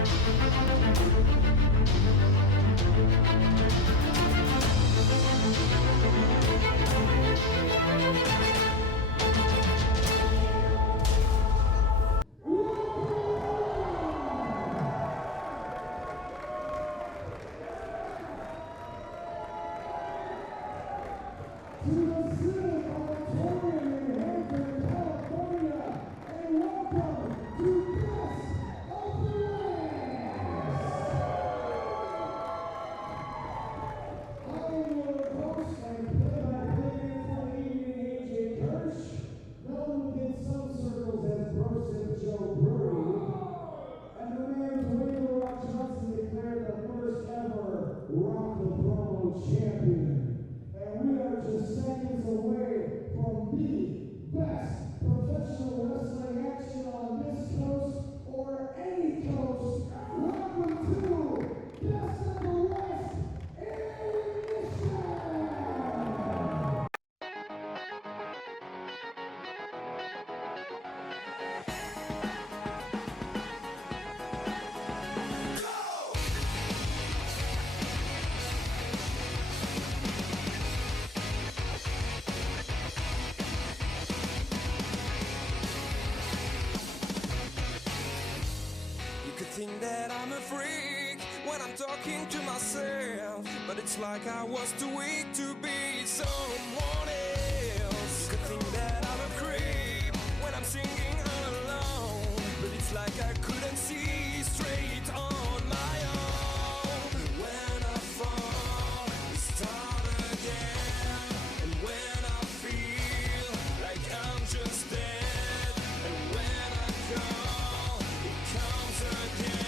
To the Civic Auditorium in Hanford, California, and welcome to Best of the West. I am your host and play-by-play for the evening, AJ Kirsch, known within some circles as Broseph Joe Brewery, and the man Dwayne Rock Johnson declared the first ever Rock the Promo champion. And we are just seconds away from the best professional wrestling action on this coast or any coast. Welcome to Best of the West Ignition! Think that I'm a freak when I'm talking to myself, but it's like I was too weak to be someone else. You could think that I'm a creep when I'm singing all alone, but it's like I couldn't see straight on my own. When I fall, we start again, and when I feel like I'm just dead, and when I call, it comes again.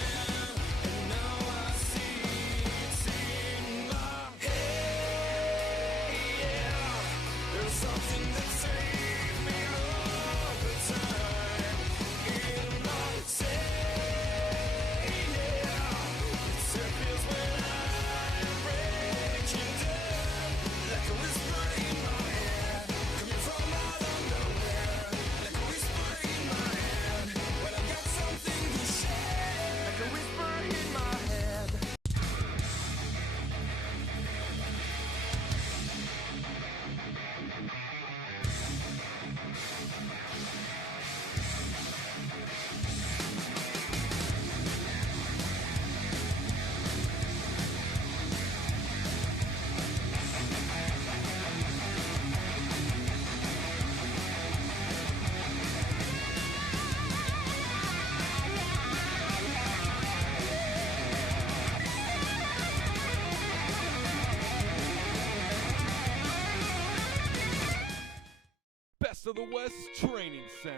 Best of the West Training Center.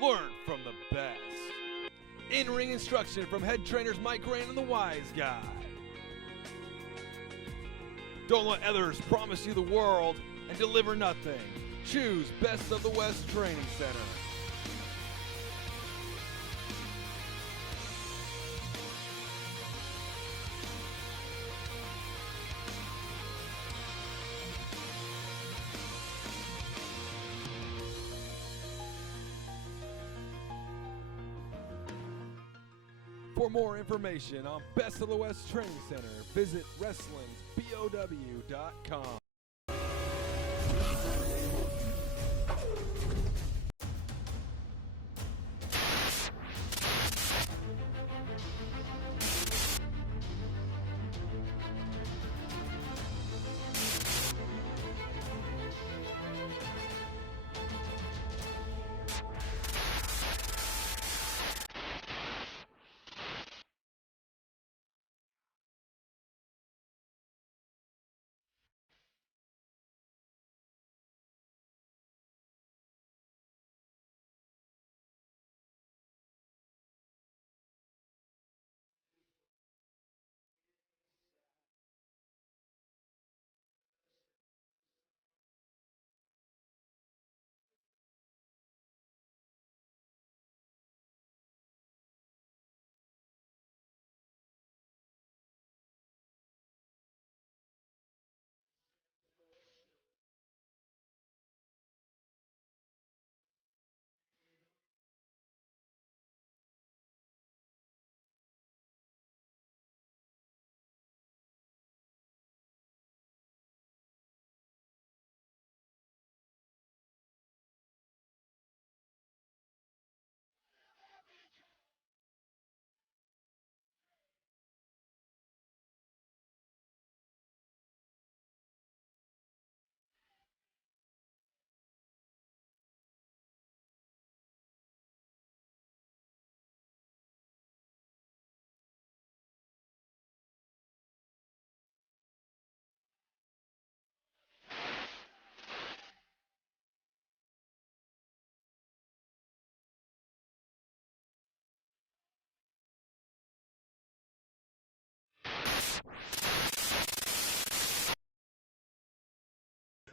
Learn from the best. In-ring instruction from head trainers Mike Rayne and the Wise Guy. Don't let others promise you the world and deliver nothing. Choose Best of the West Training Center. For more information on Best of the West Training Center, visit Wrestling'sBOW.com.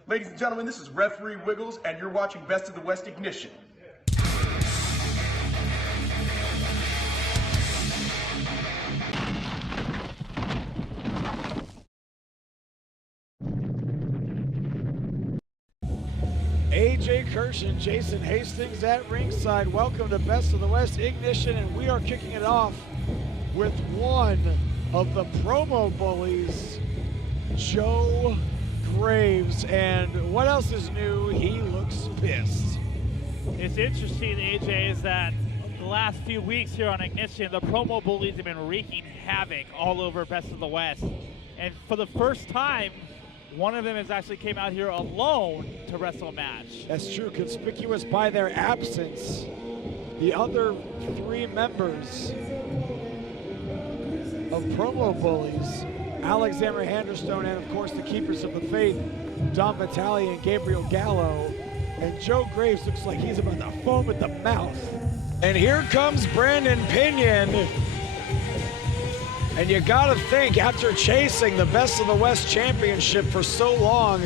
Ladies and gentlemen, this is Referee Wiggles, and you're watching Best of the West Ignition. AJ Kirsch and Jason Hastings at ringside. Welcome to Best of the West Ignition, and we are kicking it off with one of the promo bullies, Joe Graves. And what else is new? He looks pissed. It's interesting, AJ, is that the last few weeks here on Ignition, the promo bullies have been wreaking havoc all over Best of the West. And for the first time, one of them has actually came out here alone to wrestle a match. That's true, conspicuous by their absence. The other three members of promo bullies, Alexander Handerstone, and of course the keepers of the faith, Don Vitale and Gabriel Gallo. And Joe Graves looks like he's about to foam at the mouth. And here comes Brandon Pinon. And you gotta think, after chasing the Best of the West Championship for so long,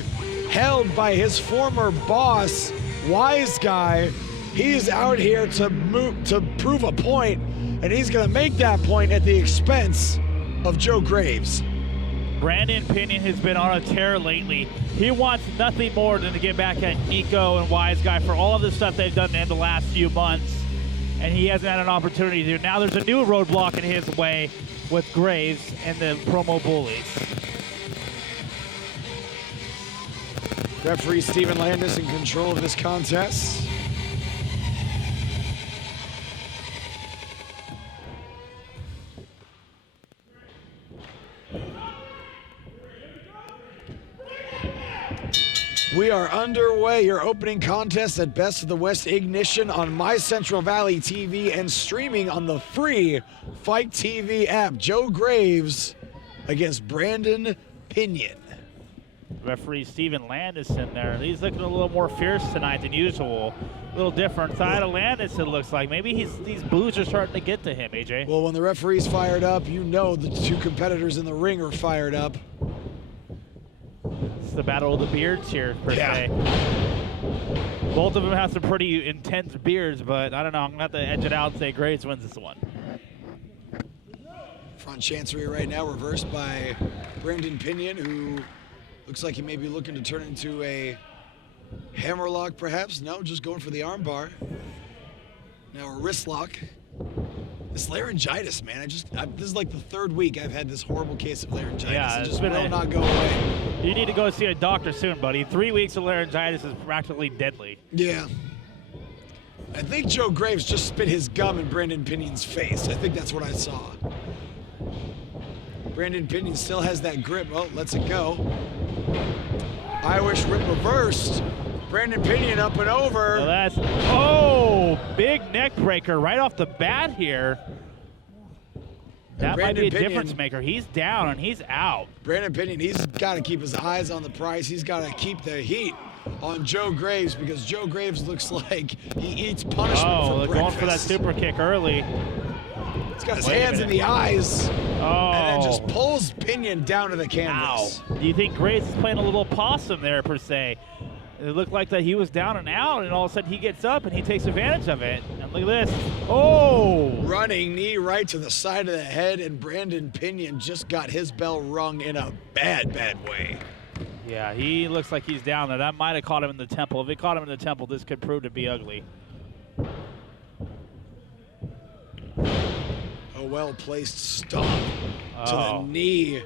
held by his former boss, Wise Guy, he's out here to prove a point, and he's gonna make that point at the expense of Joe Graves. Brandon Pinon has been on a tear lately. He wants nothing more than to get back at Nico and Wise Guy for all of the stuff they've done in the last few months, and he hasn't had an opportunity to. Now there's a new roadblock in his way with Graves and the promo bullies. Referee Steven Landis in control of this contest. We are underway. Your opening contest at Best of the West Ignition on My Central Valley TV and streaming on the free Fight TV app. Joe Graves against Brandon Pinon. Referee Steven Landis in there. He's looking a little more fierce tonight than usual. A little different side of Landis, it looks like. Maybe these boos are starting to get to him, AJ. Well, when the referee's fired up, you know the two competitors in the ring are fired up. It's the battle of the beards here, per se. Both of them have some pretty intense beards, but I don't know. I'm going to have to edge it out and say Graves wins this one. Front chancery right now reversed by Brandon Pinon, who looks like he may be looking to turn into a hammerlock, perhaps. No, just going for the armbar. Now a wrist lock. This laryngitis, man, this is like the third week I've had this horrible case of laryngitis. Yeah, it just will not go away. You need to go see a doctor soon, buddy. 3 weeks of laryngitis is practically deadly. Yeah. I think Joe Graves just spit his gum in Brandon Pinion's face. I think that's what I saw. Brandon Pinon still has that grip. Oh, lets it go. Irish whip reversed. Brandon Pinon up and over. Big neck breaker right off the bat here. That might be a difference maker. He's down and he's out. Brandon Pinon, he's got to keep his eyes on the prize. He's got to keep the heat on Joe Graves because Joe Graves looks like he eats punishment for breakfast. Going for that super kick early. He's got his hands in the eyes. And then just pulls Pinion down to the canvas. Ow. Do you think Graves is playing a little possum there, per se? It looked like that he was down and out, and all of a sudden he gets up and he takes advantage of it. And look at this. Oh! Running knee right to the side of the head, and Brandon Pinon just got his bell rung in a bad, bad way. Yeah, he looks like he's down there. That might have caught him in the temple. If it caught him in the temple, this could prove to be ugly. A well-placed stomp to the knee.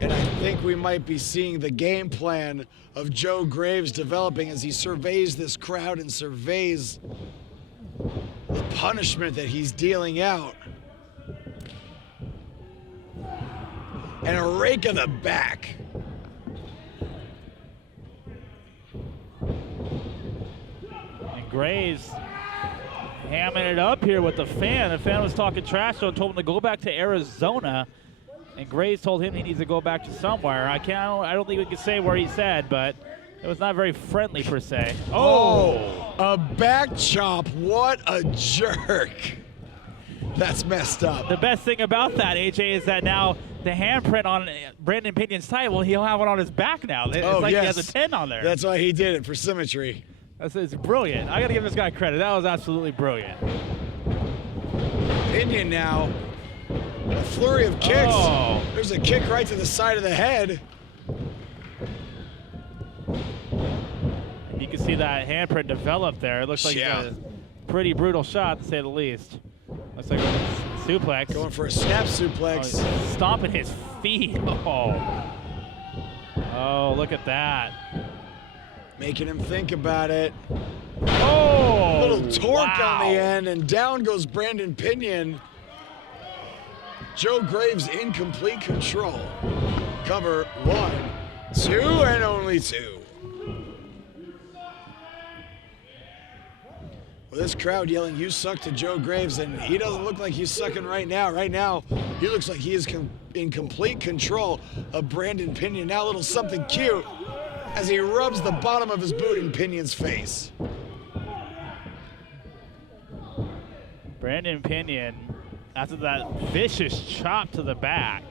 And I think we might be seeing the game plan of Joe Graves developing as he surveys this crowd and surveys the punishment that he's dealing out. And a rake of the back. And Graves hamming it up here with the fan. The fan was talking trash, so told him to go back to Arizona. And Graves told him he needs to go back to somewhere. I don't think we can say where he said, but it was not very friendly per se. Oh, a back chop. What a jerk. That's messed up. The best thing about that, AJ, is that now the handprint on Brandon Pinion's tie. Well, he'll have it on his back now. It's like he has a 10 on there. That's why he did it, for symmetry. It's brilliant. I got to give this guy credit. That was absolutely brilliant. Pinion now. A flurry of kicks. Oh. There's a kick right to the side of the head. And you can see that handprint develop there. It looks like a pretty brutal shot, to say the least. Looks like a suplex. Going for a snap suplex. Oh, he's stomping his feet. Oh, look at that. Making him think about it. Oh! A little torque on the end, and down goes Brandon Pinion. Joe Graves in complete control. Cover 1, 2, and only 2. Well, this crowd yelling, "You suck" to Joe Graves, and he doesn't look like he's sucking right now. Right now, he looks like he is in complete control of Brandon Pinion. Now a little something cute as he rubs the bottom of his boot in Pinion's face. Brandon Pinion, after that vicious chop to the back,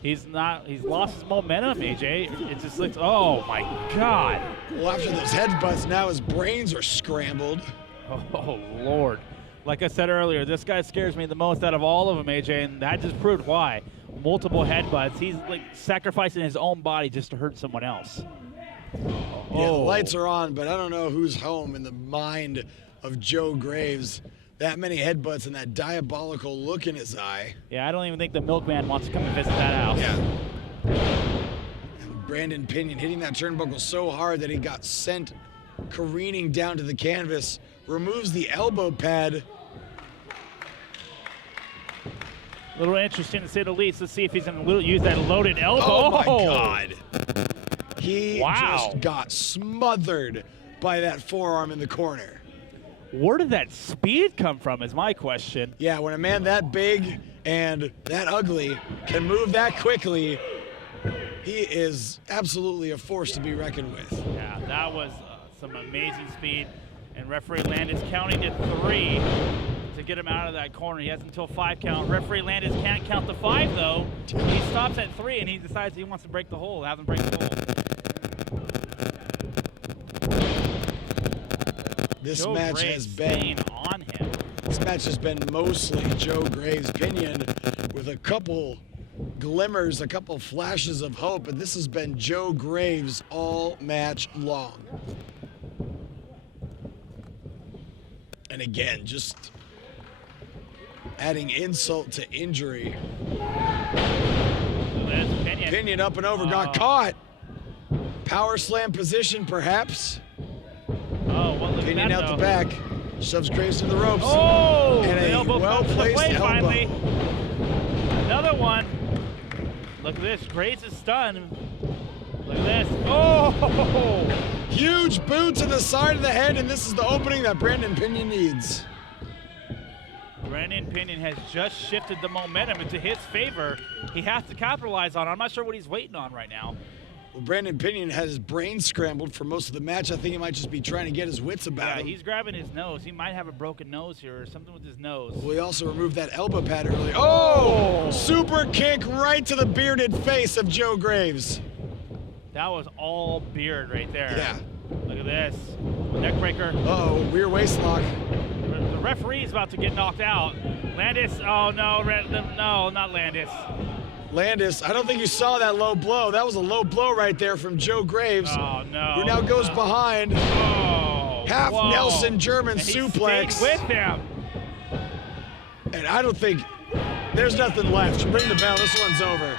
he's lost his momentum, AJ. It just looks, oh my God. Well, after those headbutts, now his brains are scrambled. Oh, Lord. Like I said earlier, this guy scares me the most out of all of them, AJ, and that just proved why. Multiple headbutts. He's like sacrificing his own body just to hurt someone else. Yeah, the lights are on, but I don't know who's home in the mind of Joe Graves. That many headbutts and that diabolical look in his eye. Yeah, I don't even think the milkman wants to come and visit that house. Yeah. And Brandon Pinion hitting that turnbuckle so hard that he got sent careening down to the canvas. Removes the elbow pad. A little interesting to say the least. Let's see if he's going to use that loaded elbow. Oh my God. He just got smothered by that forearm in the corner. Where did that speed come from is my question. Yeah, when a man that big and that ugly can move that quickly, he is absolutely a force to be reckoned with. Yeah, that was some amazing speed. And referee Landis counting to 3 to get him out of that corner. He has until 5 count. Referee Landis can't count to 5 though. He stops at 3 and he decides he wants to break the hole, have him break the hole. This match has been on him. This match has been mostly Joe Graves' Pinion with a couple glimmers, a couple flashes of hope, but this has been Joe Graves all match long. And again, just adding insult to injury. Pinion up and over, got caught. Power slam position, perhaps. Oh, well, look Pinion at that, out the back, shoves Graves to the ropes. Oh, and the a elbow well-placed elbow. finally. Another one. Look at this, Graves is stunned. Look at this. Oh! Huge boot to the side of the head, and this is the opening that Brandon Pinion needs. Brandon Pinion has just shifted the momentum into his favor. He has to capitalize on it. I'm not sure what he's waiting on right now. Well, Brandon Pinion had his brain scrambled for most of the match. I think he might just be trying to get his wits about him. He's grabbing his nose. He might have a broken nose here or something with his nose. Well, he also removed that elbow pad earlier. Oh! Super kick right to the bearded face of Joe Graves. That was all beard right there. Yeah. Look at this. Neck breaker. Uh-oh, rear waist lock. The referee's about to get knocked out. Landis, oh no, no, not Landis. Landis, I don't think you saw that low blow. That was a low blow right there from Joe Graves. Oh no. Who now goes behind. Oh. Half whoa. Nelson German and suplex. He stayed with him. And I don't think, there's nothing left. Ring the bell, this one's over.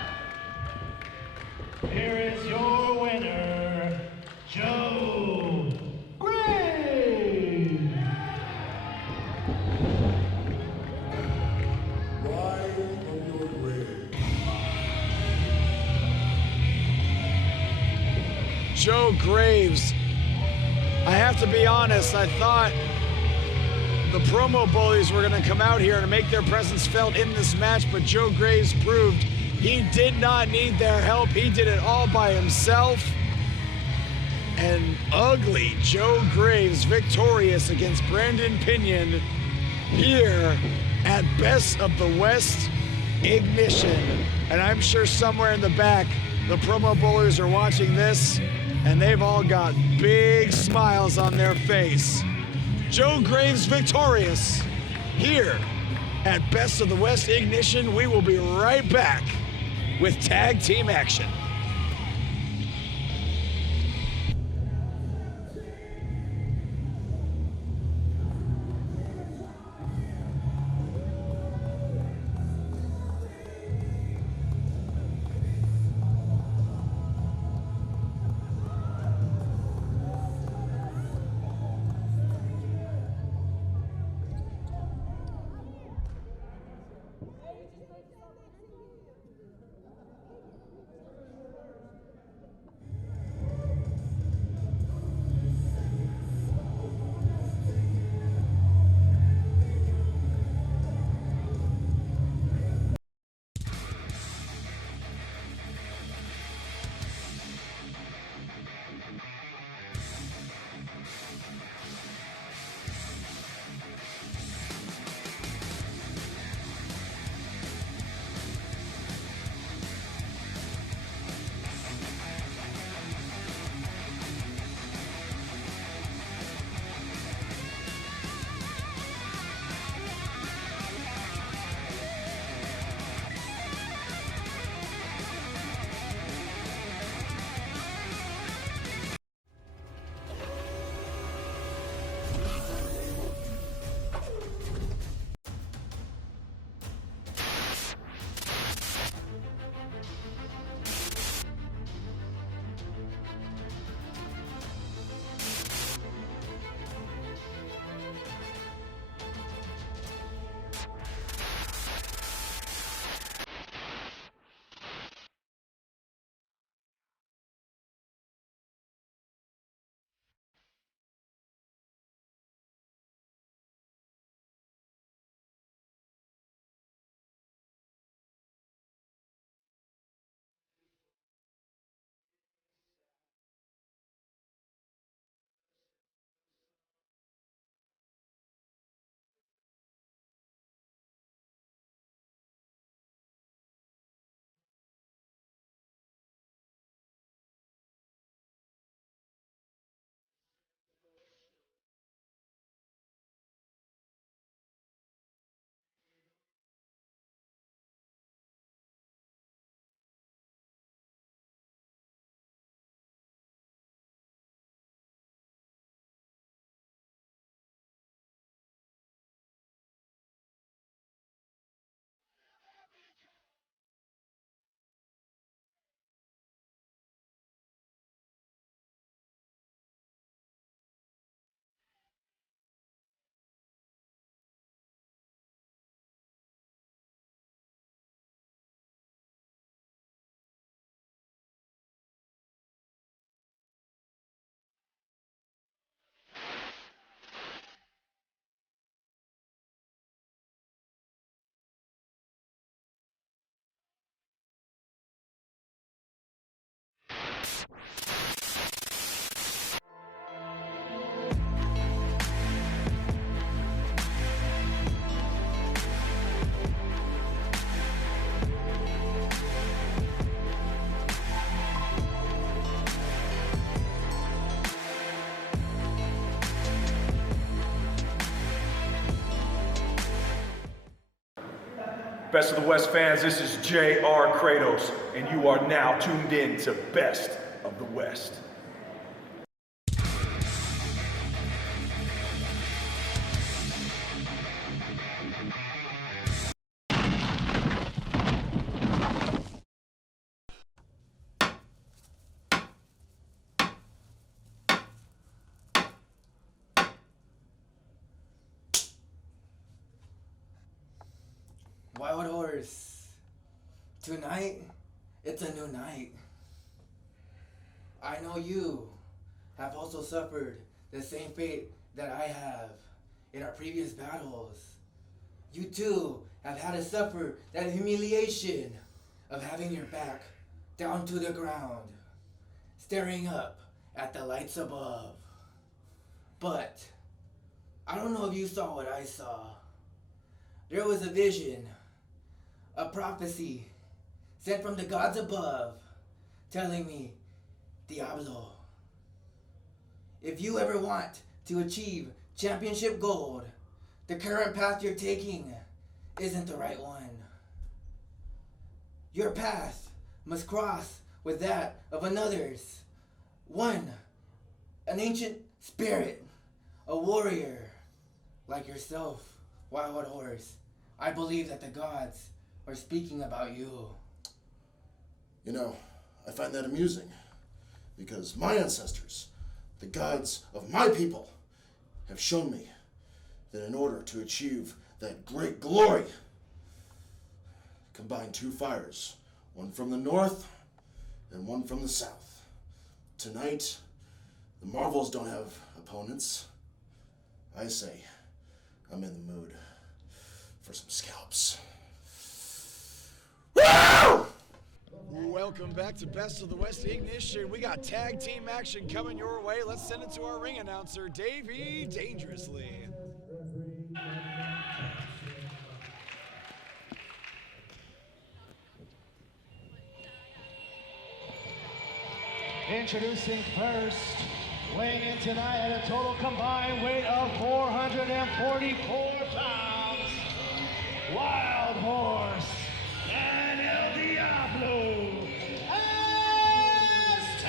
Here is your winner, Joe Graves. Joe Graves. I have to be honest, I thought the promo bullies were going to come out here and make their presence felt in this match, but Joe Graves proved he did not need their help. He did it all by himself. And ugly Joe Graves victorious against Brandon Pinion here at Best of the West Ignition. And I'm sure somewhere in the back, the promo bowlers are watching this, and they've all got big smiles on their face. Joe Graves victorious here at Best of the West Ignition. We will be right back with tag team action. Best of the West fans, this is J.R. Kratos, and you are now tuned in to Best of the West. Wild Horse. Tonight, it's a new night. I know you have also suffered the same fate that I have in our previous battles. You too have had to suffer that humiliation of having your back down to the ground, staring up at the lights above. But I don't know if you saw what I saw. There was a vision a prophecy sent from the gods above telling me, Diablo, if you ever want to achieve championship gold, the current path you're taking isn't the right one. Your path must cross with that of another's. One, an ancient spirit, a warrior like yourself, Wild Horse. I believe that the gods are speaking about you. You know, I find that amusing because my ancestors, the gods of my people, have shown me that in order to achieve that great glory, combine two fires, one from the north and one from the south. Tonight, the Marvels don't have opponents. I say, I'm in the mood for some scalps. Woo! Welcome back to Best of the West Ignition. We got tag team action coming your way. Let's send it to our ring announcer, Davey Dangerously. Introducing first, weighing in tonight at a total combined weight of 444 pounds, Wild Horse and El Diablo Azteca!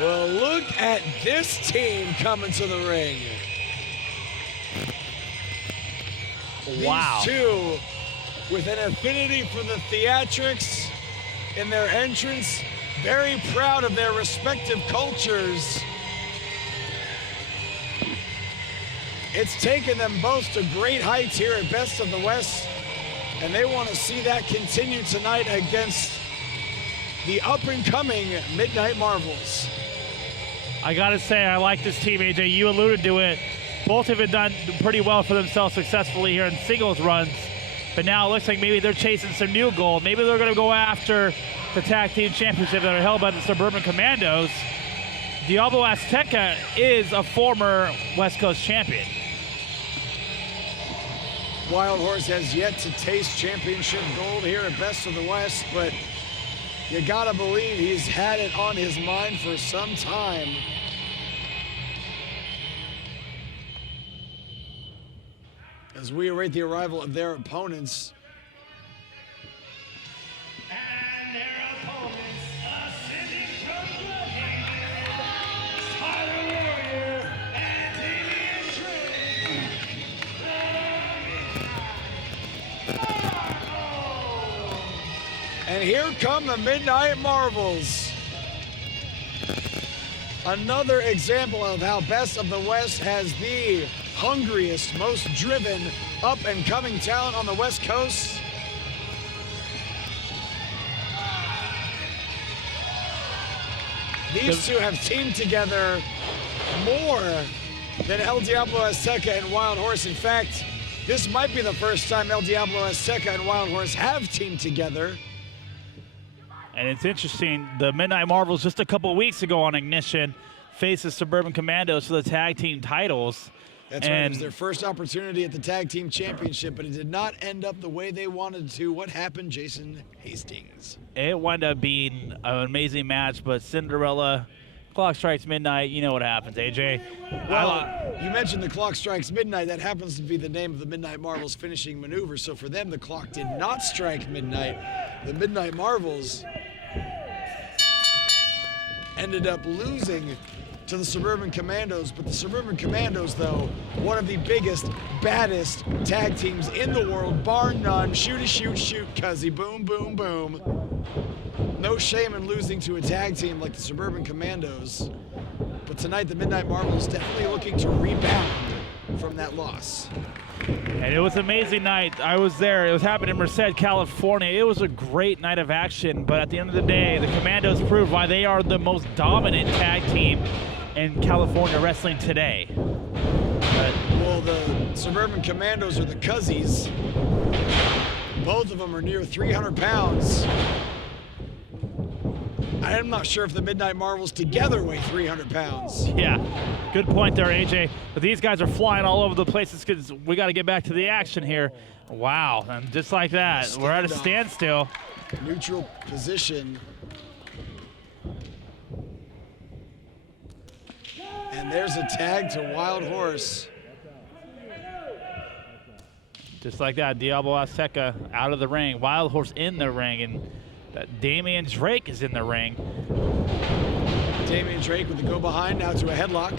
Well, look at this team coming to the ring. Wow. These two, with an affinity for the theatrics in their entrance, very proud of their respective cultures. It's taken them both to great heights here at Best of the West, and they want to see that continue tonight against the up-and-coming Midnight Marvels. I gotta say, I like this team, AJ. You alluded to it. Both have done pretty well for themselves successfully here in singles runs. But now it looks like maybe they're chasing some new gold. Maybe they're going to go after the tag team championship that are held by the Suburban Commandos. Diablo Azteca is a former West Coast champion. Wild Horse has yet to taste championship gold here at Best of the West, but you gotta believe he's had it on his mind for some time. As we await the arrival of their opponents. And their opponents, ascending from Brooklyn, Spider Warrior and Pinion Marvel! And here come the Midnight Marvels. Another example of how Best of the West has the hungriest, most driven, up-and-coming talent on the West Coast. These two have teamed together more than El Diablo Azteca and Wild Horse. In fact, this might be the first time El Diablo Azteca and Wild Horse have teamed together. And it's interesting, the Midnight Marvels just a couple weeks ago on Ignition faces Suburban Commandos for the tag team titles. That's right, it was their first opportunity at the Tag Team Championship, but it did not end up the way they wanted to. What happened, Jason Hastings? It wound up being an amazing match, but Cinderella, clock strikes midnight, you know what happens, AJ. Well, you mentioned the clock strikes midnight. That happens to be the name of the Midnight Marvels finishing maneuver, so for them, the clock did not strike midnight. The Midnight Marvels ended up losing to the Suburban Commandos, but the Suburban Commandos, though, one of the biggest, baddest tag teams in the world, bar none. Shoot, shoot, cuzzy, boom, boom, boom. No shame in losing to a tag team like the Suburban Commandos, but tonight the Midnight Marvels definitely looking to rebound from that loss. And it was an amazing night. I was there. It was happening in Merced, California. It was a great night of action, but at the end of the day, the Commandos proved why they are the most dominant tag team in California wrestling today. Well, the Suburban Commandos are the Cuzzies. Both of them are near 300 pounds. I'm not sure if the Midnight Marvels together weigh 300 pounds. Yeah, good point there, AJ. But these guys are flying all over the places because we got to get back to the action here. Wow, and just like that, we're at a standstill. Neutral position. And there's a tag to Wild Horse. Just like that, Diablo Azteca out of the ring. Wild Horse in the ring, and that Damian Drake is in the ring. Damian Drake with the go behind, now to a headlock.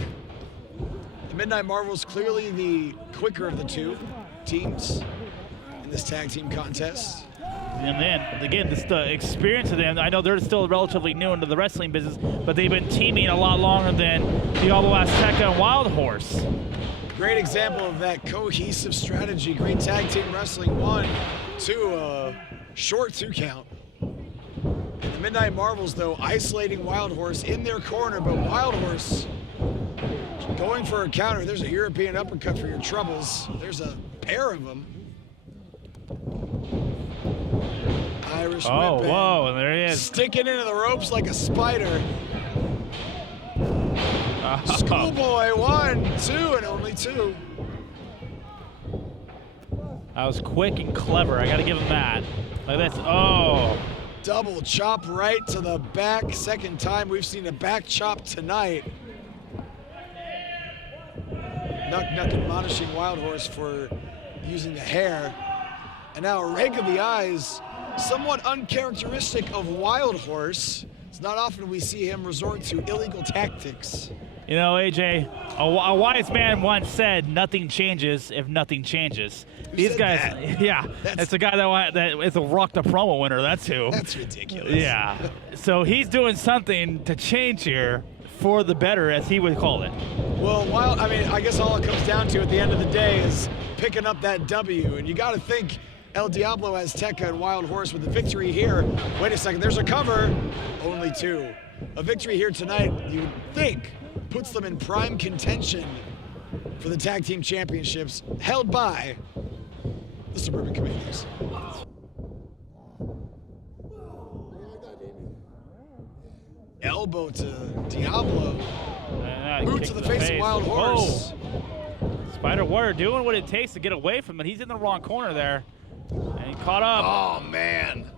The Midnight Marvels clearly the quicker of the two teams in this tag team contest. And then, again, this the experience of them. I know they're still relatively new into the wrestling business, but they've been teaming a lot longer than Diablo Azteca and Wild Horse. Great example of that cohesive strategy. Great tag team wrestling. 1, 2, short 2 count. And the Midnight Marvels, though, isolating Wild Horse in their corner, but Wild Horse going for a counter. There's a European uppercut for your troubles. There's a pair of them. Irish Oh, whip in. whoa, and there he is. Sticking into the ropes like a spider. Schoolboy, 1, 2, and only 2. That was quick and clever. I got to give him that. Like this. Oh. Double chop right to the back. Second time we've seen a back chop tonight. Nuck admonishing Wild Horse for using the hair. And now a rake of the eyes, somewhat uncharacteristic of Wild Horse. It's not often we see him resort to illegal tactics. You know, AJ, a wise man once said, nothing changes if nothing changes. These guys, that? yeah, that's the guy that is a Rock the Promo winner, that's who. That's ridiculous. Yeah, so he's doing something to change here for the better, as he would call it. Well, I guess all it comes down to at the end of the day is picking up that W, and you got to think El Diablo Azteca and Wild Horse with the victory here. Wait a second, there's a cover. Only 2. A victory here tonight, you would think, puts them in prime contention for the tag team championships held by the Suburban Commandos. Elbow to Diablo. Boot to the face of Wild Horse. Whoa. Spider Warrior doing what it takes to get away from it. He's in the wrong corner there. And he caught up. Oh, man.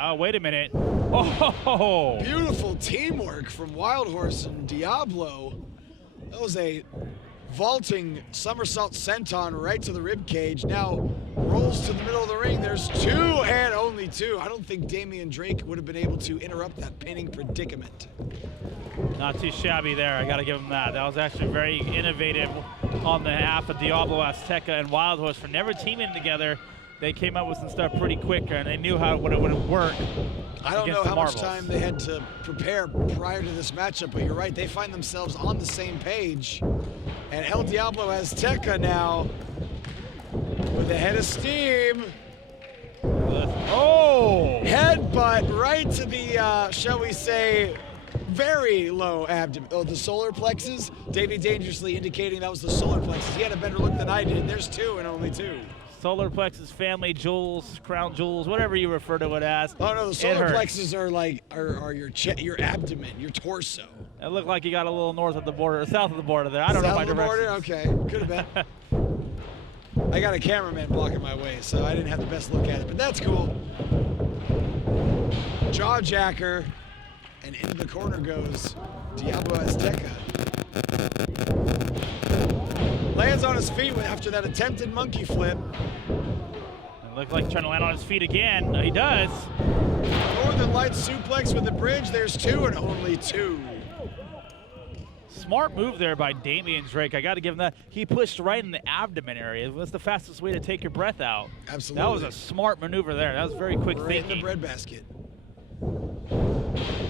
Oh, wait a minute. Oh! Beautiful teamwork from Wild Horse and Diablo. That was a vaulting somersault senton right to the rib cage. Now rolls to the middle of the ring. There's 2 and only 2. I don't think Damian Drake would have been able to interrupt that pinning predicament. Not too shabby there. I got to give him that. That was actually very innovative on behalf of Diablo Azteca and Wild Horse for never teaming together. They came up with some stuff pretty quicker, and they knew how it would work. I don't know how much time they had to prepare prior to this matchup, but you're right, they find themselves on the same page. And El Diablo Azteca now with a head of steam. Oh! Headbutt right to the, shall we say, very low abdomen. Oh, the solar plexus? Davey dangerously indicating that was the solar plexus. He had a better look than I did. There's 2 and only 2. Solar plexus, family jewels, crown jewels, whatever you refer to it as. Oh no, the solar plexus are like are your abdomen, your torso. It looked like you got a little north of the border, or south of the border there. I don't know my directions. Okay, could have been. I got a cameraman blocking my way, so I didn't have the best look at it, but that's cool. Jawjacker, and into the corner goes Diablo Azteca. Lands on his feet after that attempted monkey flip. It looked like trying to land on his feet again. He does. Northern Lights suplex with the bridge. There's 2 and only 2. Smart move there by Damian Drake. I got to give him that. He pushed right in the abdomen area. That's the fastest way to take your breath out. Absolutely. That was a smart maneuver there. That was very quick right thinking. In the breadbasket.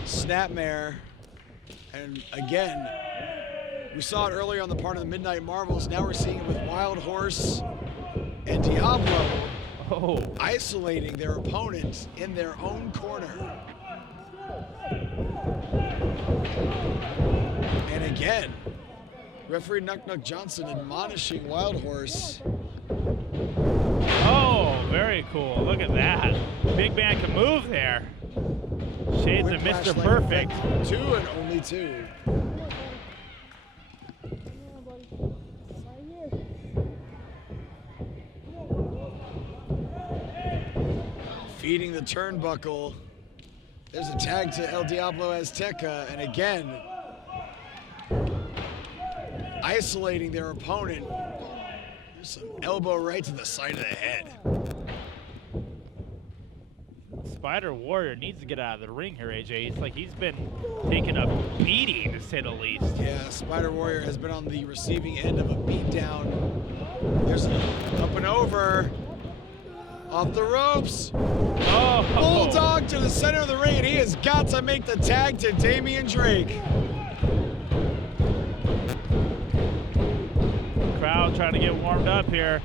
Snapmare. And again, we saw it earlier on the part of the Midnight Marvels. Now we're seeing it with Wild Horse and Diablo isolating their opponents in their own corner. And again, referee Nuck Johnson admonishing Wild Horse. Oh, very cool. Look at that. Big man can move there. Shades of Whiplash Mr. leg Perfect. effect, 2 and only 2. Feeding the turnbuckle. There's a tag to El Diablo Azteca, and again, isolating their opponent. There's some elbow right to the side of the head. Spider Warrior needs to get out of the ring here, AJ. It's like he's been taking a beating, to say the least. Yeah, Spider Warrior has been on the receiving end of a beatdown. There's an up and over. Off the ropes. Oh! Bulldog to the center of the ring, and he has got to make the tag to Damian Drake. Crowd trying to get warmed up here.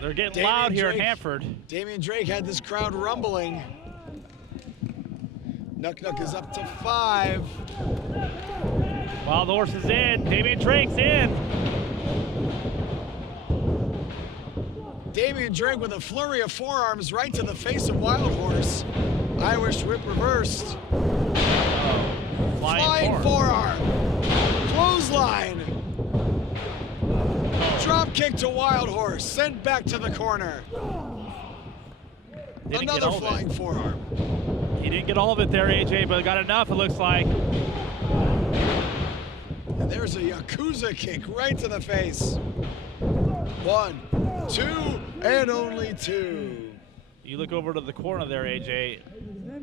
They're getting Damian loud here Drake. in Hanford. Damian Drake had this crowd rumbling. Nuck is up to 5. Wild Horse is in. Damian Drake's in. Damian Drake with a flurry of forearms right to the face of Wild Horse. Irish whip reversed. Flying forearm. Clothesline. Drop kick to Wild Horse. Sent back to the corner. Another flying forearm. He didn't get all of it there, AJ, but got enough, it looks like. And there's a Yakuza kick right to the face. 1, 2, and only 2. You look over to the corner there, AJ.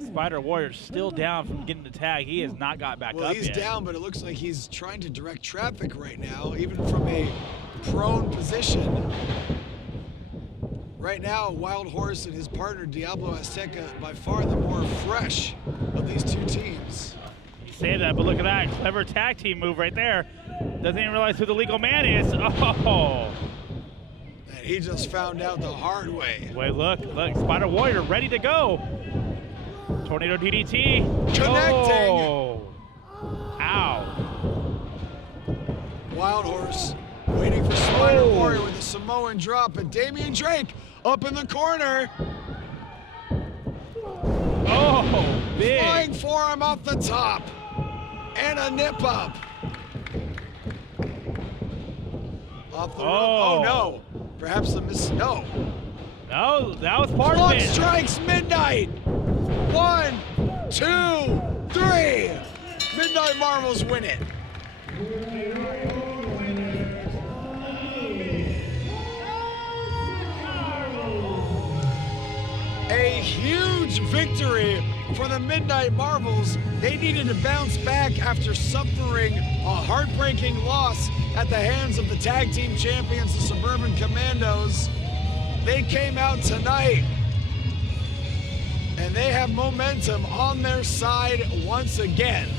Spider Warrior's still down from getting the tag. He has not got back up Well, he's yet. down, but it looks like he's trying to direct traffic right now, even from a prone position. Right now, Wild Horse and his partner, Diablo Azteca, by far the more fresh of these two teams. You say that, but look at that clever tag team move right there. Doesn't even realize who the legal man is. Oh! And he just found out the hard way. Wait, look, Spider Warrior ready to go. Tornado DDT. Connecting. Oh. Ow. Wild Horse waiting for Spider Warrior with a Samoan drop, and Damian Drake up in the corner. Oh, big. Flying forearm off the top. And a nip up. Off the rope. Oh no. Perhaps a miss. No. No, that was part Clock of it. strikes midnight. 1, 2, 3. Midnight Marvels win it. A huge victory for the Midnight Marvels. They needed to bounce back after suffering a heartbreaking loss at the hands of the tag team champions, the Suburban Commandos. They came out tonight, and they have momentum on their side once again.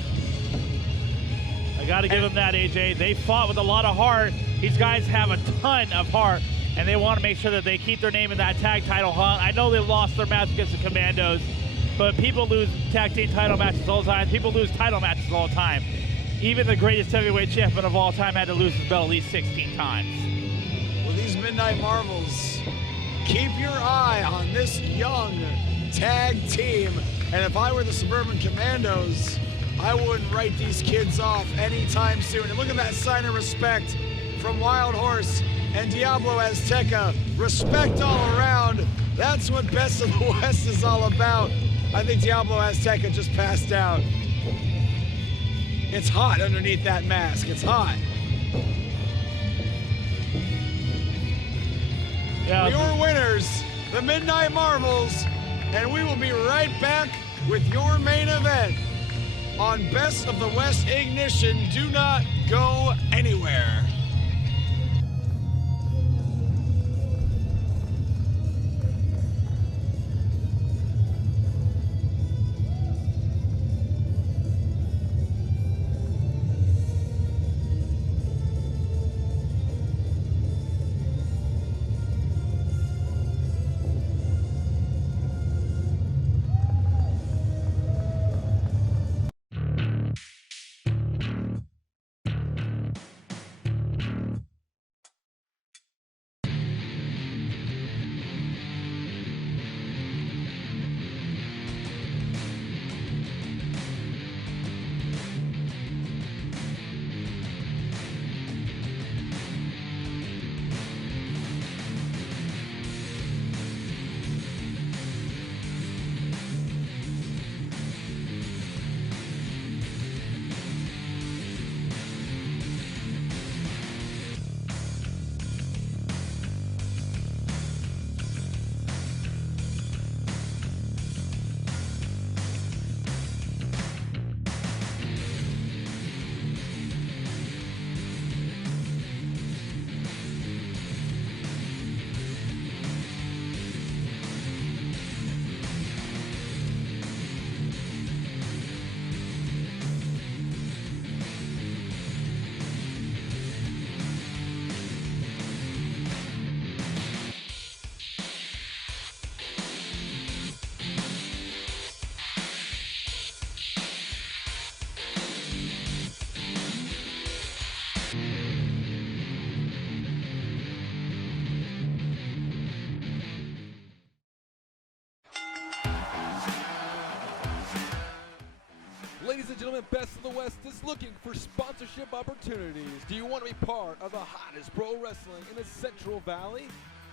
I got to give them that, AJ. They fought with a lot of heart. These guys have a ton of heart, and they want to make sure that they keep their name in that tag title hunt. I know they lost their match against the Commandos, but people lose tag team title matches all the time. People lose title matches all the time. Even the greatest heavyweight champion of all time had to lose his belt at least 16 times. Well, these Midnight Marvels, keep your eye on this young tag team. And if I were the Suburban Commandos, I wouldn't write these kids off anytime soon. And look at that sign of respect from Wild Horse and Diablo Azteca. Respect all around. That's what Best of the West is all about. I think Diablo Azteca just passed out. It's hot underneath that mask. It's hot. Yeah. Your winners, the Midnight Marvels, and we will be right back with your main event on Best of the West Ignition. Do not go anywhere. gentlemen, Best of the West is looking for sponsorship opportunities. Do you want to be part of the hottest pro wrestling in the Central Valley?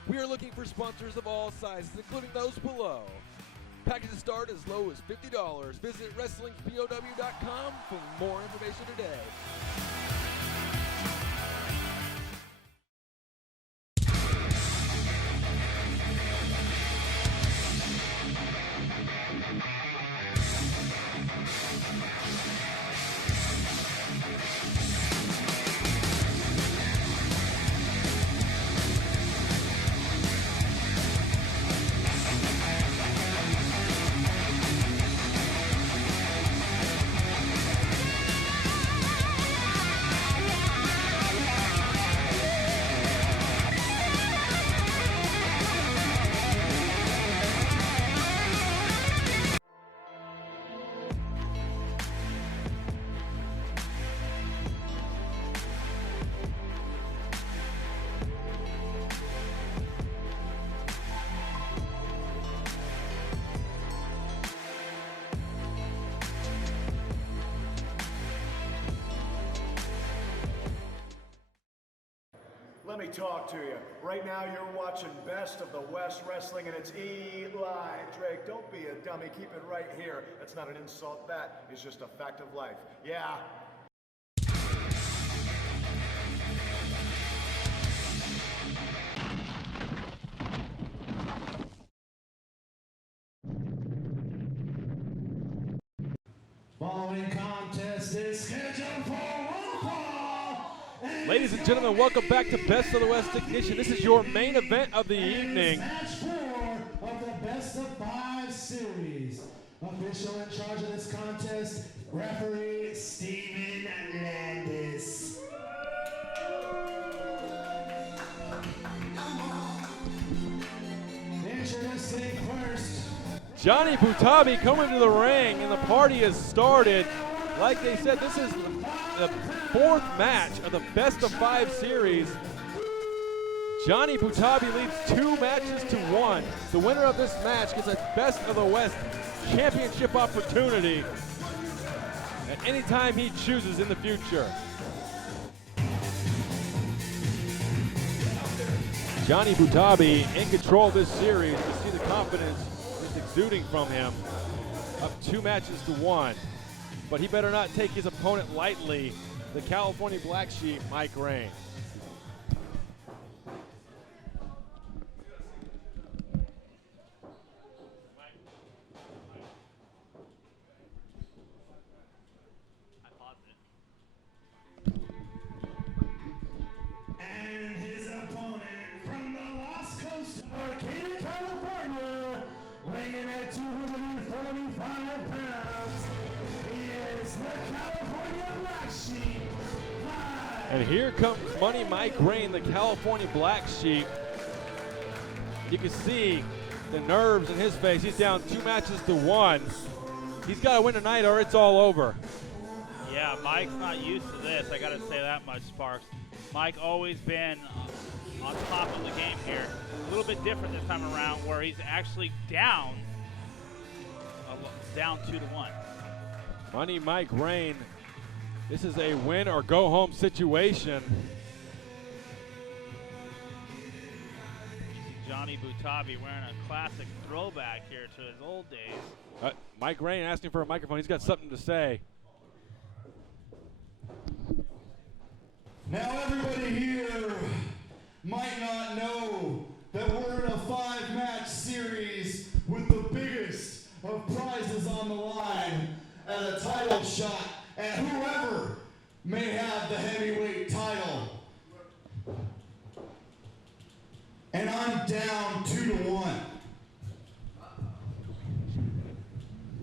We are looking for sponsors of all sizes, including those below. Packages start as low as $50. Visit WrestlingPOW.com for more information today. Let me talk to you. Right now you're watching Best of the West Wrestling and it's Eli. Drake, don't be a dummy. Keep it right here. That's not an insult. That is just a fact of life. Yeah. Following contest is scheduled for one fall. Ladies and gentlemen, welcome back to Best of the West Ignition. This is your main event of the evening. Match 4 of the Best of 5 series. Official in charge of this contest, referee Steven Landis. Introducing first, Johnny Butabi coming to the ring, and the party has started. Like they said, this is the 4th match of the Best of 5 series. Johnny Butabi leads 2 matches to 1. The winner of this match gets a Best of the West championship opportunity at any time he chooses in the future. Johnny Butabi in control of this series. You see the confidence is exuding from him. Up 2 matches to 1. But he better not take his opponent lightly, the California Black Sheep, Mike Rayne. and his opponent from the Lost Coast of Arcata, California, weighing at 245 pounds, he is the California Black Sheep. And here comes Money Mike Rayne, the California Black Sheep. You can see the nerves in his face. He's down 2 matches to 1. He's got to win tonight or it's all over. Yeah, Mike's not used to this. I got to say that much, Sparks. Mike always been on top of the game here. A little bit different this time around, where he's actually down 2-1. Money Mike Rayne. This is a win or go home situation. Johnny Butabi wearing a classic throwback here to his old days. Mike Rayne asking for a microphone. He's got something to say. Now everybody here might not know that we're in a 5-match series with the biggest of prizes on the line and a title shot at whoever may have the heavyweight title. And I'm down 2-1.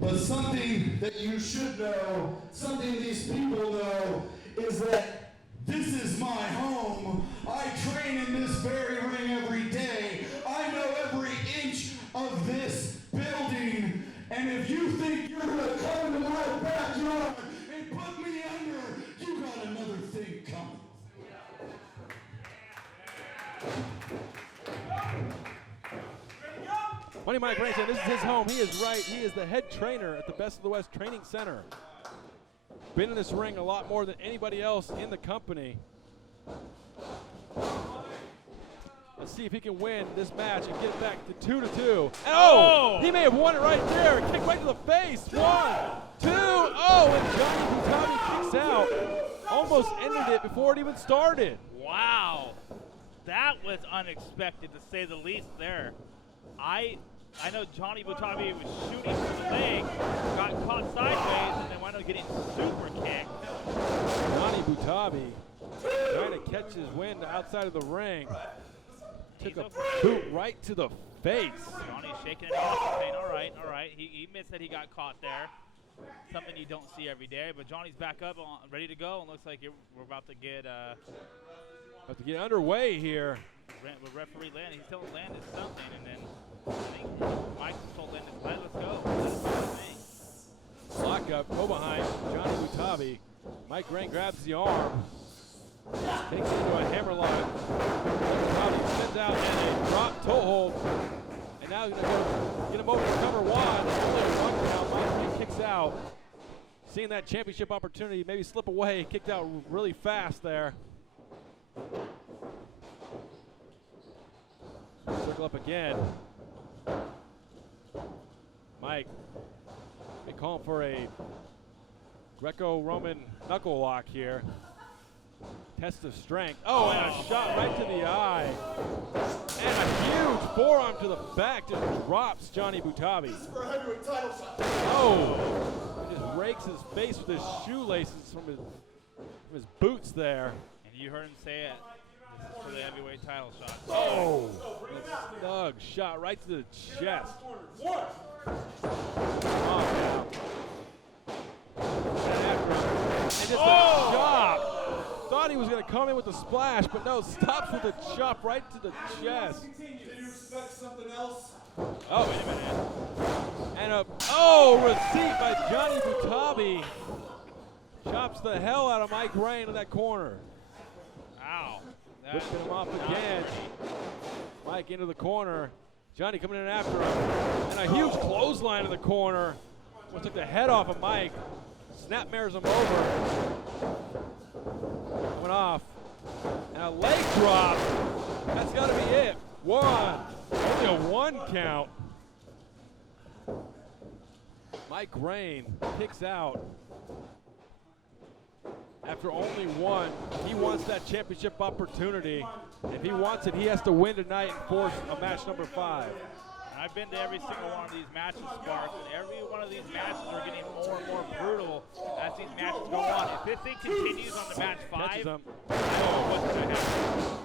But something that you should know, something these people know, is that this is my home. I train in this very ring every day. I know every inch of this building. And if you think you're gonna come into my backyard and put me under, you got another thing coming. Money Mike Rayne said this is his home. He is right. He is the head trainer at the Best of the West Training Center. been in this ring a lot more than anybody else in the company. Let's see if he can win this match and get it back to 2-2. And oh! He may have won it right there. Kick right to the face. 1, 2. Oh, and Johnny Butabi kicks out. Almost ended it before it even started. Wow. That was unexpected, to say the least there. I know Johnny Butabi was shooting from the leg, got caught sideways, and then wound up getting super kicked. Johnny Butabi trying to catch his wind outside of the ring. Took a boot right to the face. Johnny's shaking it off, saying, all right. He admits that he got caught there. Something you don't see every day, but Johnny's back up, ready to go, and looks like we're about to get underway here. With referee Landis, he's telling Landis something, and then I think Mike told Landis, let's go. Let's do the thing. Lock up, go behind Johnny Butabi. Mike Rayne grabs the arm, takes it into a hammerlock. Butabi spins out and a drop toe hold. And now he's going to go get him over to cover 1. Only a 1 count. Mike Rayne kicks out. Seeing that championship opportunity maybe slip away, kicked out really fast there. Circle up again. Mike, they call him for a Greco-Roman knuckle lock here. Test of strength. Oh, and a shot right to the eye. And a huge forearm to the back just drops Johnny Butabi. Oh, he just rakes his face with his shoelaces from his boots there. And you heard him say it. This is for the heavyweight title shot. Oh, a snug shot right to the chest. Oh, and after him, and just a chop. Thought he was going to come in with a splash, but no, stops with a chop right to the chest. Did you expect something else? Oh, wait a minute. And a, receipt by Johnny Butabi. Chops the hell out of Mike Rayne in that corner. Ow. Whipping him off again. Mike into the corner. Johnny coming in after him. And a huge clothesline in the corner. Almost took the head off of Mike. Snapmares him over. Coming off. And a leg drop. That's got to be it. 1. Only a 1 count. Mike Rayne kicks out. After only 1, he wants that championship opportunity. If he wants it, he has to win tonight and force a match number 5. I've been to every single one of these matches, Sparks, and every one of these matches are getting more and more brutal as these matches go on. If this thing continues on to match 5, I don't know what's going to happen.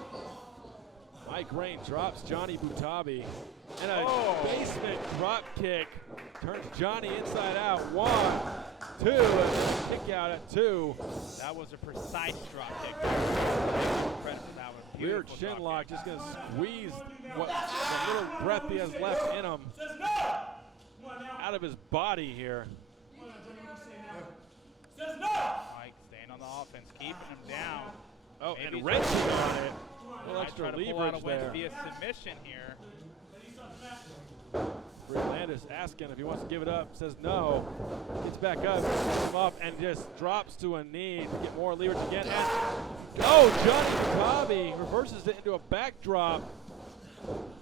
Mike Rayne drops Johnny Butabi. And a basement drop kick turns Johnny inside out. 1, 2, and kick out at 2. That was a precise drop kick. Weird chin lock, just going to squeeze what the little breath he has left in him out of his body here. Mike staying on the offense, keeping him down. Oh, maybe and wrenching on it. A little extra leverage there. Via submission here. Landis asking if he wants to give it up, says no. Gets back up, picks him up, and just drops to a knee to get more leverage again. And Johnny Butabi reverses it into a backdrop.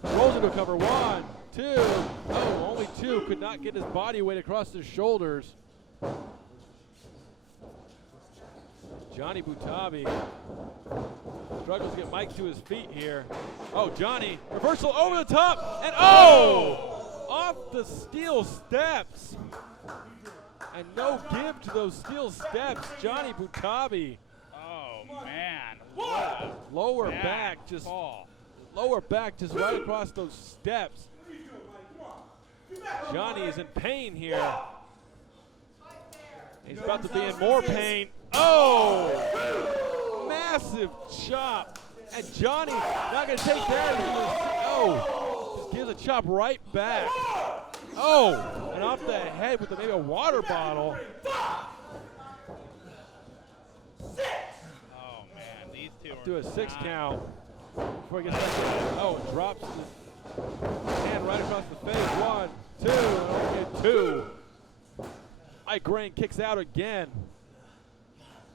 Rolls into a cover. 1, 2. Oh, only 2. Could not get his body weight across his shoulders. Johnny Butabi struggles to get Mike to his feet here. Oh, Johnny, reversal over the top, and off the steel steps. And no give to those steel steps. Johnny Butabi. Oh, man. Lower back just right across those steps. Johnny is in pain here. He's about to be in more pain. Oh! Massive chop. And Johnny not going to take that. Just gives a chop right back. Oh! And off the head with maybe a water bottle. Oh, man. These two up to a 6 count. Before he gets back. Drops his hand right across the face. 1, 2, and only get 2. Mike Rayne kicks out again.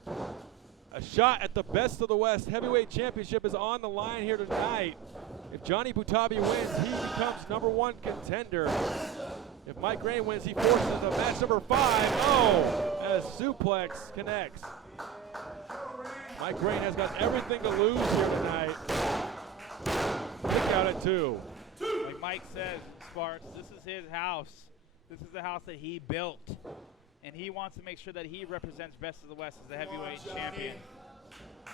A shot at the Best of the West Heavyweight Championship is on the line here tonight. If Johnny Butabi wins, he becomes #1 contender. If Mike Rayne wins, he forces a match number 5. Oh, as suplex connects. Mike Rayne has got everything to lose here tonight. Kick out at 2. Like Mike said, Sparks, this is his house. This is the house that he built. And he wants to make sure that he represents Best of the West as the heavyweight champion.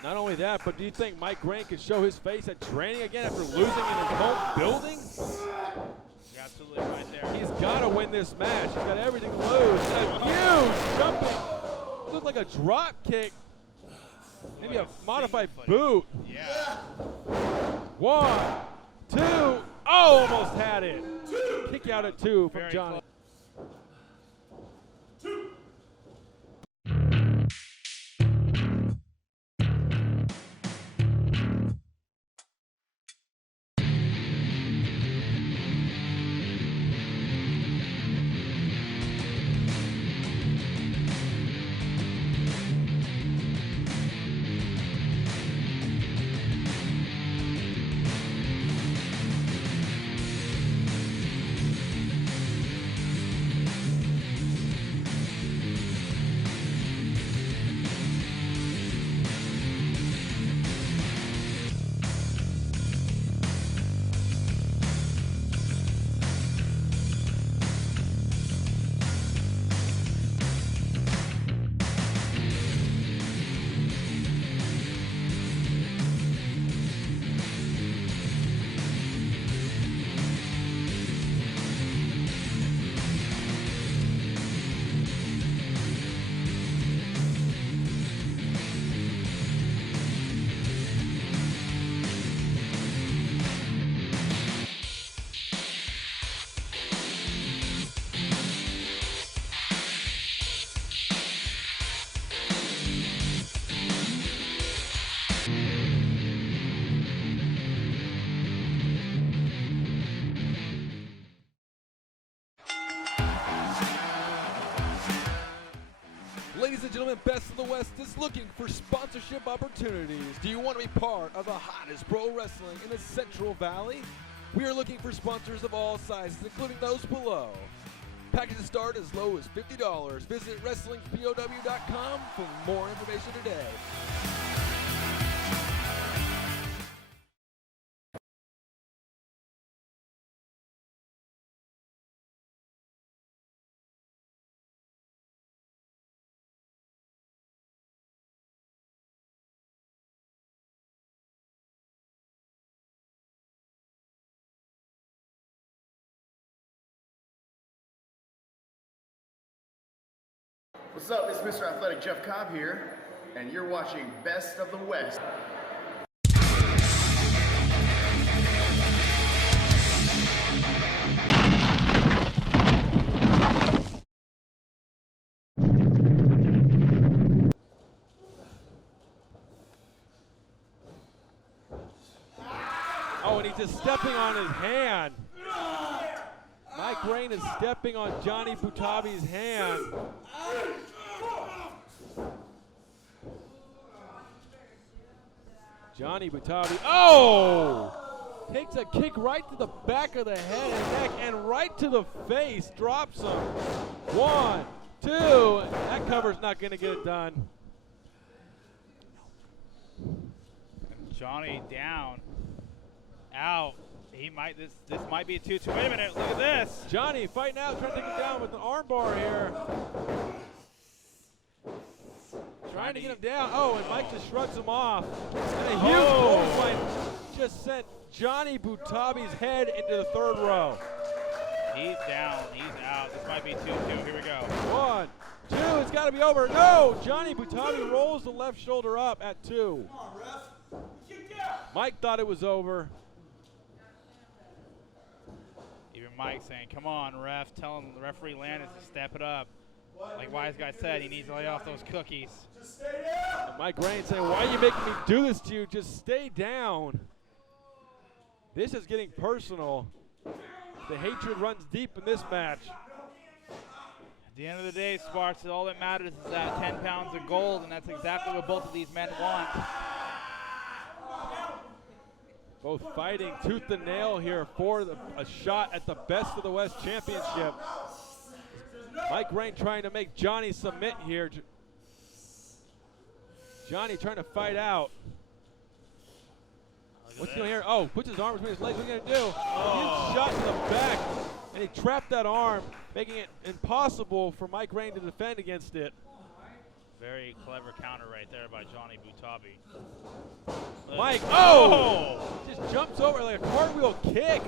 Not only that, but do you think Mike Rayne can show his face at training again after losing in his home building? You're absolutely right there. He's got to win this match. He's got everything to lose. A huge jumping. It looked like a drop kick. Maybe a modified boot. Yeah. 1, 2. Oh, almost had it. Kick out at 2 from Very Johnny. close. Ladies and gentlemen, Best of the West is looking for sponsorship opportunities. Do you want to be part of the hottest pro wrestling in the Central Valley? We are looking for sponsors of all sizes, including those below. Packages start as low as $50. Visit WrestlingPOW.com for more information today. What's up? It's Mr. Athletic Jeff Cobb here, and you're watching Best of the West. Oh, and he's just stepping on his hand. Mike Rayne is stepping on Johnny Butabi's hand. Johnny Butabi, oh! Takes a kick right to the back of the head and neck and right to the face, drops him. 1, 2, that cover's not gonna get it done. Johnny down, out. He might, this might be a 2-2. Wait a minute, look at this. Johnny fighting out, trying to take him down with an armbar here. Trying to get him down. Oh, and Mike just shrugs him off. And a huge clothesline just sent Johnny Butabi's head into the 3rd row. He's down, he's out. This might be 2-2. Here we go. 1, 2, it's got to be over. No, Johnny Butabi rolls the left shoulder up at 2. Come on, ref. Kick out. Mike thought it was over. Even Mike saying, come on, ref. Telling the referee Landis to step it up. Like Wise Guy said, he needs to lay off those cookies. Just stay down. And Mike Rayne saying, why are you making me do this to you? Just stay down. This is getting personal. The hatred runs deep in this match. the end of the day, Sparks, all that matters is that 10 pounds of gold, and that's exactly what both of these men want. Both fighting tooth and nail here for a shot at the Best of the West championship. Mike Rayne trying to make Johnny submit here. Johnny trying to fight out. What's he doing here? Oh, puts his arm between his legs. What's he going to do? Huge shot to the back, and he trapped that arm, making it impossible for Mike Rayne to defend against it. Very clever counter right there by Johnny Butabi. Mike, oh! Just jumps over like a cartwheel kick.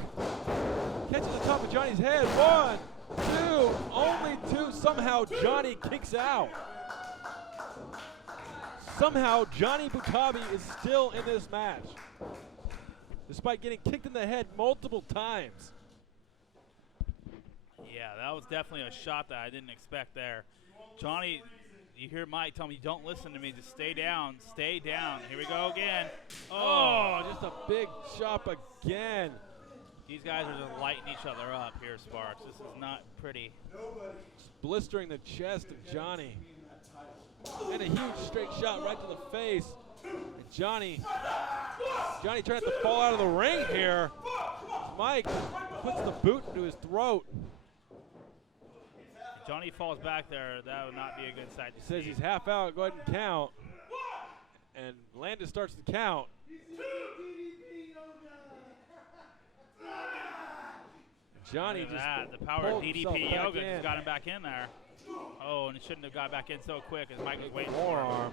Catches the top of Johnny's head. 1, 2, only 2. Somehow Johnny kicks out. Somehow Johnny Butabi is still in this match, despite getting kicked in the head multiple times. Yeah, that was definitely a shot that I didn't expect there. Johnny, you hear Mike tell me, don't listen to me, just stay down, stay down. Here we go again. Oh, just a big chop again. These guys are just lighting each other up here, Sparks. This is not pretty. Just blistering the chest of Johnny. And a huge straight shot right to the face. And Johnny trying to fall out of the ring here. Mike puts the boot into his throat. If Johnny falls back there, that would not be a good sight to see. Says he's half out, go ahead and count. And Landis starts to count. Johnny just the power of DDP yoga in. just got him back in there. Oh, and it shouldn't have got back in so quick as Mike was waiting for forearm.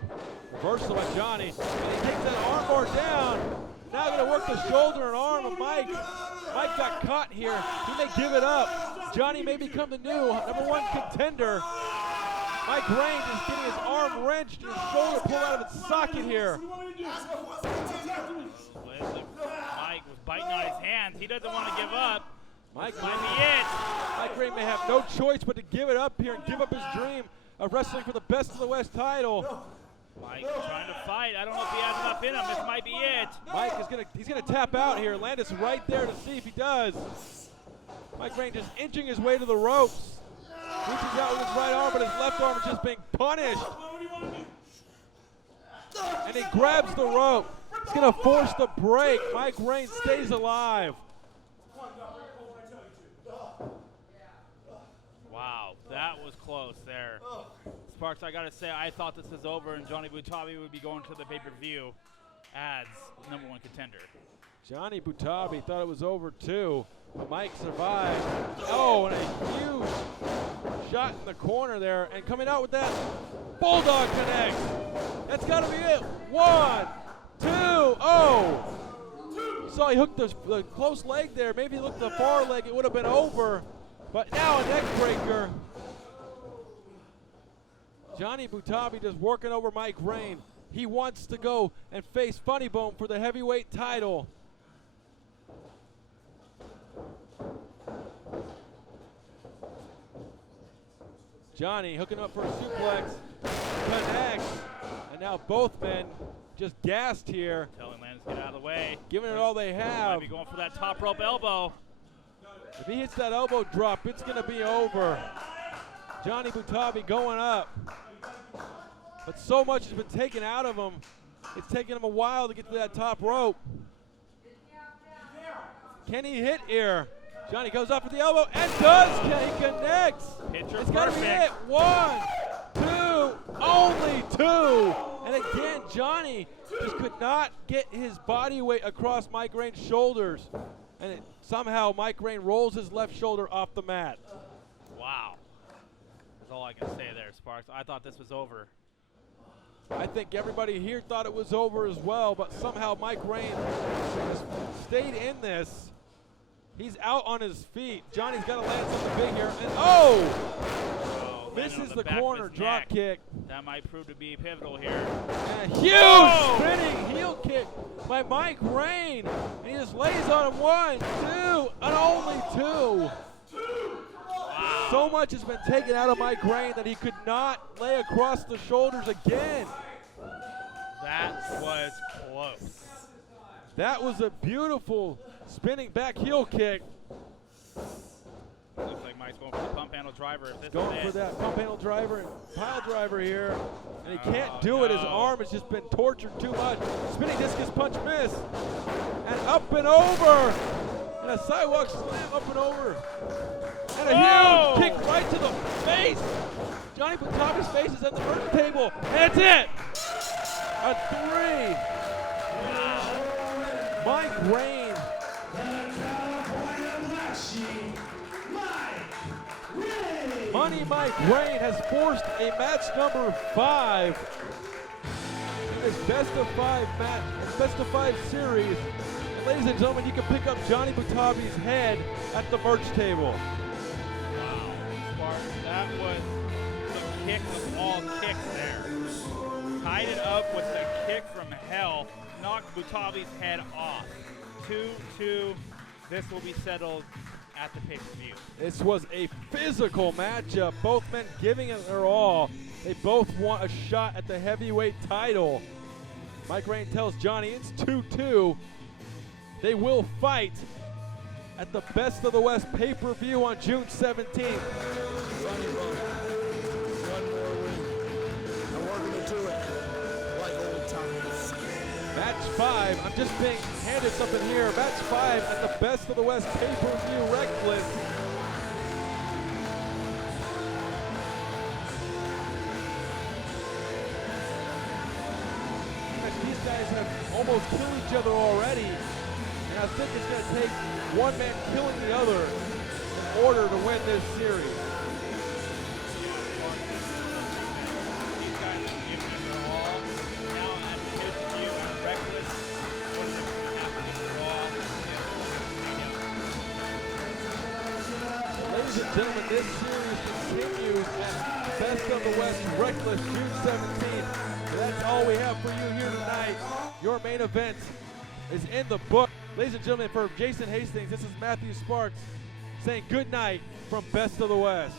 Reversal by Johnny, and he takes that armbar down. Now going to work the shoulder and arm of Mike. Mike got caught here. He may give it up. Johnny may become the new #1 contender. Mike Rayne is getting his arm wrenched and his shoulder pulled out of its socket here. Mike was biting on his hands. He doesn't want to give up. Mike might be it. Mike Rayne may have no choice but to give it up here and give up his dream of wrestling for the Best of the West title. Mike trying to fight. I don't know if he has enough in him. This might be it. Mike is he's gonna tap out here. Landis right there to see if he does. Mike Rayne just inching his way to the ropes. Reaches out with his right arm, but his left arm is just being punished. And he grabs the rope. He's gonna force the break. Mike Rayne stays alive. Wow, that was close there. Sparks, I gotta say, I thought this was over and Johnny Butabi would be going to the pay-per-view as #1 contender. Johnny Butabi thought it was over too, but Mike survived. Oh, and a huge shot in the corner there, and coming out with that Bulldog connect. That's gotta be it. 1, 2, oh. You saw he hooked the close leg there. Maybe he looked the far leg, it would have been over. But now a neck breaker. Johnny Butabi just working over Mike Rayne. He wants to go and face Funny Bone for the heavyweight title. Johnny hooking up for a suplex, connects, and now both men just gassed here. Telling Landis to get out of the way. Giving it all they have. Might be going for that top rope elbow. If he hits that elbow drop, it's going to be over. Johnny Butabi going up. But so much has been taken out of him. It's taken him a while to get to that top rope. Can he hit here? Johnny goes up with the elbow and does. He connects. Picture it's got to be perfect. it. 1, 2, only 2. And again, Johnny just could not get his body weight across Mike Rayne's shoulders. And somehow Mike Rayne rolls his left shoulder off the mat. Wow. That's all I can say there, Sparks. I thought this was over. I think everybody here thought it was over as well, but somehow Mike Rayne has stayed in this. He's out on his feet. Johnny's got to land something big here. And oh! Misses the corner drop kick. That might prove to be pivotal here. And a huge spinning heel kick by Mike Rayne. And he just lays on him. 1, 2, and only 2. Wow. So much has been taken out of Mike Rayne that he could not lay across the shoulders again. That was close. That was a beautiful spinning back heel kick. Looks like Mike's going going for the pump handle driver. If this Going is for it. that pump handle driver and pile driver here. And he can't Oh, do it. His no. arm has just been tortured too much. Spinning discus punch miss. And up and over. And a sidewalk slam up and over. And a Whoa! huge kick right to the face. Johnny Butabi's face is at the merch table. And it's it. A 3. Mike Rayne. Money Mike Rayne has forced a match number 5 in this best of 5 match, best of 5 series. And ladies and gentlemen, you can pick up Johnny Butabi's head at the merch table. Wow, Sparks, that was the kick of all kicks there. Tied it up with the kick from hell, knocked Butabi's head off. 2-2, this will be settled at the pay-per-view. This was a physical matchup, both men giving it their all. They both want a shot at the heavyweight title. Mike Rayne tells Johnny it's 2-2. They will fight at the Best of the West pay-per-view on June 17th. One more win. And we're going to do it like old times. Match 5, I'm just being handed something here. Match 5 at the Best of the West pay-per-view Reckless. These guys have almost killed each other already. And I think it's going to take one man killing the other in order to win this series. These guys are giving it their all. Now at the pay-per-view on Reckless, what is it going to happen to Raw? Ladies and gentlemen, this series continues at Best of the West Reckless June 17th. That's all we have for you here tonight. Your main event is in the book. Ladies and gentlemen, for Jason Hastings, this is Matthew Sparks saying good night from Best of the West.